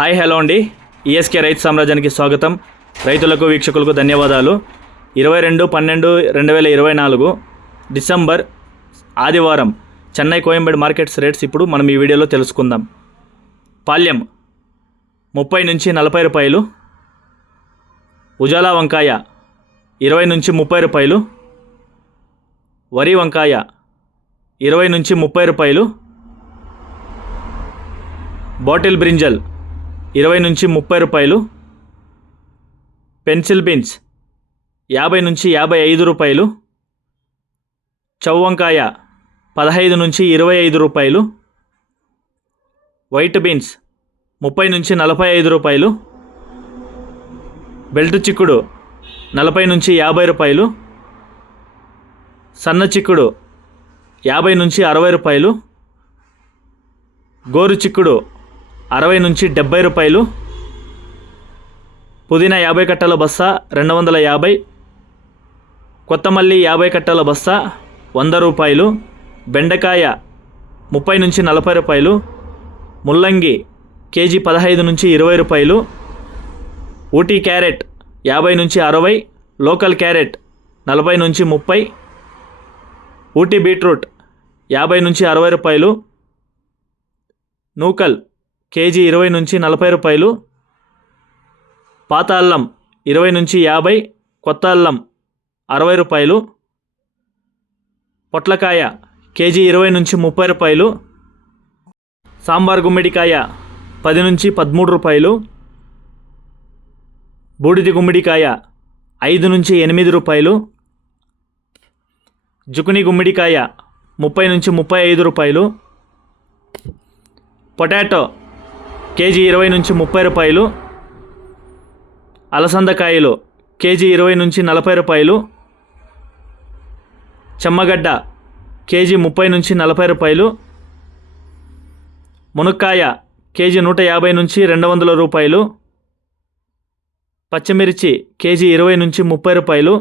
Hi hello అండి. ESK రైతు సామ్రాజ్యానికి స్వాగతం. రైతులకు వీక్షకులకు ధన్యవాదాలు. 22/12/2024 డిసెంబర్ ఆదివారం చెన్నై కోయంబేడు మార్కెట్స్ రేట్స్ ఇప్పుడు మనం ఈ వీడియోలో తెలుసుకుందాం. పాల్యం 30 నుంచి 40 రూపాయలు, ఉజాలా వంకాయ 20 నుంచి 30 రూపాయలు, వరి వంకాయ 20 నుంచి 30 రూపాయలు, బాటిల్ బ్రింజల్ 20 నుంచి 30 రూపాయలు, పెన్సిల్ బీన్స్ 50 నుంచి 55 రూపాయలు, చౌవంకాయ 15 నుంచి 25 రూపాయలు, వైట్ బీన్స్ 30 నుంచి 45 రూపాయలు, బెల్ట్ చిక్కుడు 40 నుంచి 50 రూపాయలు, సన్న చిక్కుడు 50 నుంచి 60 రూపాయలు, గోరు చిక్కుడు 60 నుంచి 70 రూపాయలు, పుదీనా 50 కట్టల బస్తా 250, కొత్తమల్లి 50 కట్టల బస్తా 100 రూపాయలు, బెండకాయ 30 నుంచి 40 రూపాయలు, ముల్లంగి కేజీ 15 నుంచి 20 రూపాయలు, ఊటీ క్యారెట్ 50 నుంచి 60, లోకల్ క్యారెట్ 40 నుంచి 30, ఊటీ బీట్రూట్ 50 నుంచి 60 రూపాయలు, నూకల్ కేజీ 20 నుంచి 40 రూపాయలు, పాత అల్లం 20 నుంచి 50, కొత్త అల్లం 60 రూపాయలు, పొట్లకాయ కేజీ 20 నుంచి 30 రూపాయలు, సాంబార్ గుమ్మిడికాయ 10 నుంచి 13 రూపాయలు, బూడిది గుమ్మిడికాయ 5 నుంచి 8 రూపాయలు, జుకుని గుమ్మిడికాయ 30 నుంచి 35 రూపాయలు, పొటాటో కేజీ 20 నుంచి 30 రూపాయలు, అలసందకాయలు కేజీ 20 నుంచి 40 రూపాయలు, చెమ్మగడ్డ కేజీ 30 నుంచి 40 రూపాయలు, మునక్కాయ కేజీ 150 నుంచి 200 రూపాయలు, పచ్చిమిర్చి కేజీ 20 నుంచి 30 రూపాయలు,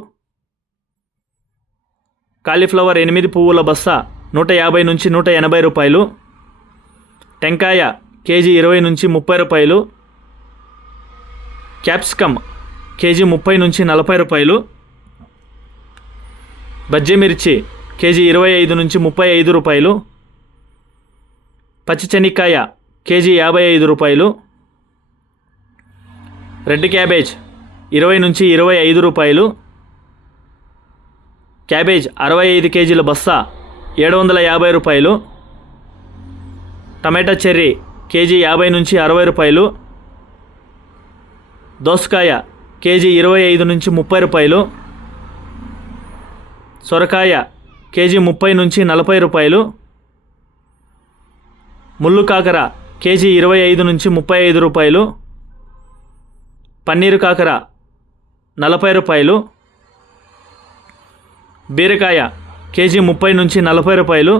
కాలీఫ్లవర్ 8 పువ్వుల బస్తా 150 నుంచి 180 రూపాయలు, టెంకాయ కేజీ 20 నుంచి 30 రూపాయలు, క్యాప్సికమ్ కేజీ 30 నుంచి 40 రూపాయలు, బజ్జీ మిర్చి కేజీ 25 నుంచి 35 రూపాయలు, పచ్చి చెనిక్కాయ కేజీ 55 రూపాయలు, రెడ్ క్యాబేజ్ 20 నుంచి 25 రూపాయలు, క్యాబేజ్ 65 కేజీల బస్తా 750 రూపాయలు, టమాటా చెర్రీ కేజీ 50 నుంచి 60 రూపాయలు, దోసకాయ కేజీ 25 నుంచి 30 రూపాయలు, సొరకాయ కేజీ 30 నుంచి 40 రూపాయలు, ముళ్ళు కాకర కేజీ 25 నుంచి 35 రూపాయలు, పన్నీరు కాకర 40 రూపాయలు, బీరకాయ కేజీ 30 నుంచి 40 రూపాయలు,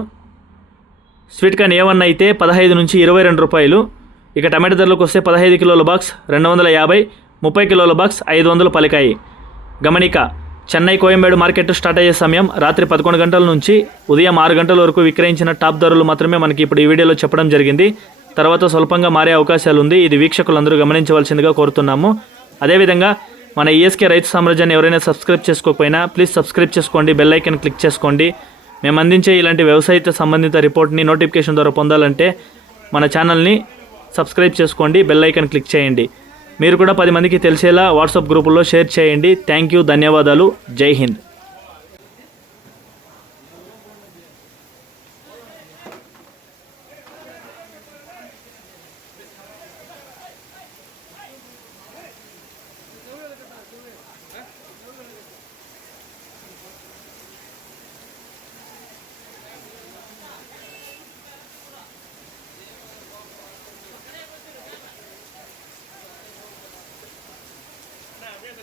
స్వీట్ కార్న్ A1 అయితే 15 నుంచి 22 రూపాయలు. ఇక టమాటా ధరలకు వస్తే 15 కిలోల బాక్స్ 250, 30 కిలోల బాక్స్ 500 పలికాయి. గమనిక, చెన్నై కోయంబేడు మార్కెట్ స్టార్ట్ అయ్యే సమయం రాత్రి 11 గంటల నుంచి ఉదయం 6 గంటల వరకు విక్రయించిన టాప్ ధరలు మాత్రమే మనకి ఇప్పుడు ఈ వీడియోలో చెప్పడం జరిగింది. తర్వాత స్వల్పంగా మారే అవకాశాలు ఉంది. ఇది వీక్షకులందరూ గమనించవలసిందిగా కోరుతున్నాము. అదేవిధంగా మన ఈఎస్కే రైతు సామ్రాజ్యాన్ని ఎవరైనా సబ్స్క్రైబ్ చేసుకోకపోయినా ప్లీజ్ సబ్స్క్రైబ్ చేసుకోండి, బెల్ ఐకాన్ క్లిక్ చేసుకోండి. మేము అందించే ఇలాంటి వ్యవసాయ సంబంధిత రిపోర్ట్ని నోటిఫికేషన్ ద్వారా పొందాలంటే మన ఛానల్ని సబ్స్క్రైబ్ చేసుకోండి, బెల్ ఐకాన్ క్లిక్ చేయండి. మీరు కూడా 10 మందికి తెలిసేలా వాట్సాప్ గ్రూపుల్లో షేర్ చేయండి. థ్యాంక్ యూ, ధన్యవాదాలు, జై హింద్.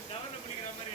கவனம் பண்ணிக்கிற மாதிரி